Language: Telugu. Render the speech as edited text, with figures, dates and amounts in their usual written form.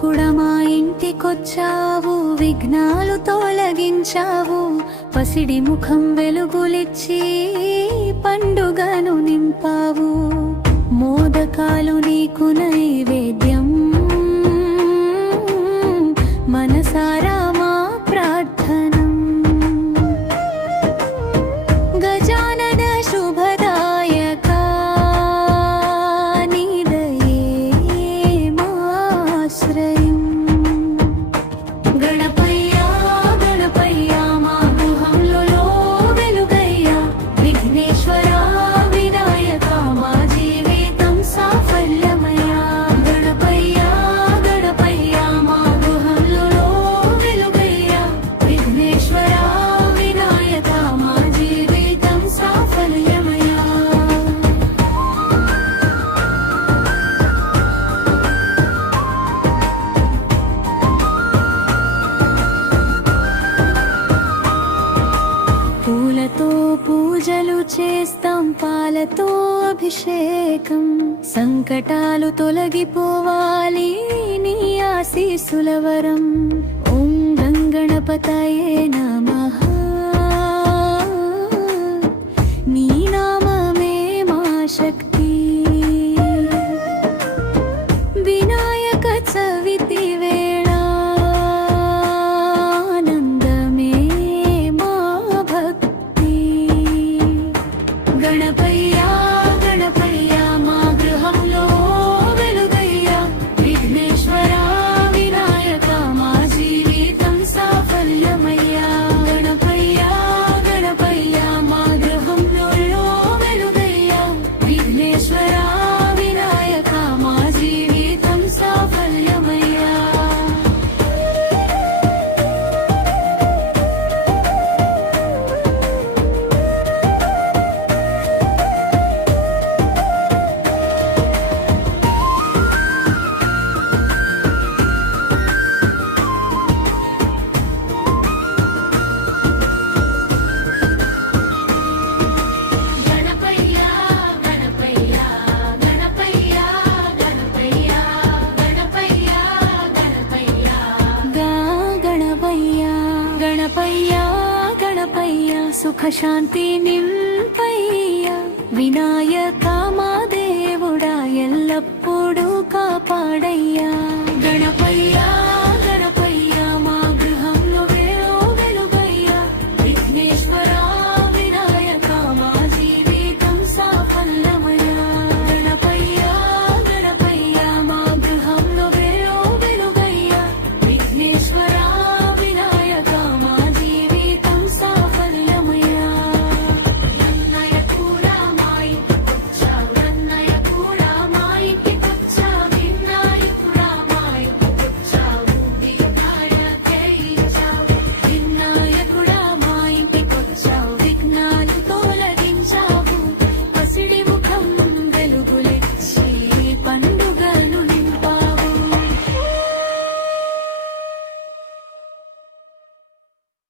వినాయకుడ మా ఇంటికొచ్చావు, విఘ్నాలు తొలగించావు, పసిడి ముఖం వెలుగులిచ్చి పండుగను నింపావు. మోదకాలు నీకు నైవేద్యం, మనసారా మా ప్రార్థనం. గజానన శుభదాయక నీదయే మాశ్రయం. గణపయ్యా గణపయ్యా మా గృహంలో వెలుగయ్యా, విఘ్నేశ్వరా వినాయక మా జీవితం సాఫల్యమయ్యా. గణపయ్యా గణపయ్యా మా గృహంలో వెలుగయ్యా, విఘ్నేశ్వరా వినాయక మా జీవితం సాఫల్యమయ్యా. పూలతో పూజలు చేస్తాం, పాలతో అభిషేకం, సంకటాలు తొలగిపోవాలి నీ ఆశీస్సుల వరం. ఓం గంగణపతయే నమః, నీ నామమే మా శక్తి. వినాయక చవితి వేళ ఆనందమే మా భక్తి. గణపయ్యా గణపయ్యా మా గృహంలో వెలుగయ్యా, విఘ్నేశ్వరా వినాయక మా జీవితం సాఫల్యమయ్యా. గణపయ్యా గణపయ్యా మా గృహంలో వెలుగయ్యా, విఘ్నేశ్వరా వినాయక మా జీవితం సాఫల్యమయ్యా. గణపయ్యా గణపయ్యా గణపయ్యా గణపయ్యా గణపయ్యా గణపయ్యా గా గణపయ్యా. గణపయ్యా గణపయ్యా సుఖ శాంతి నింపయ్యా, వినాయక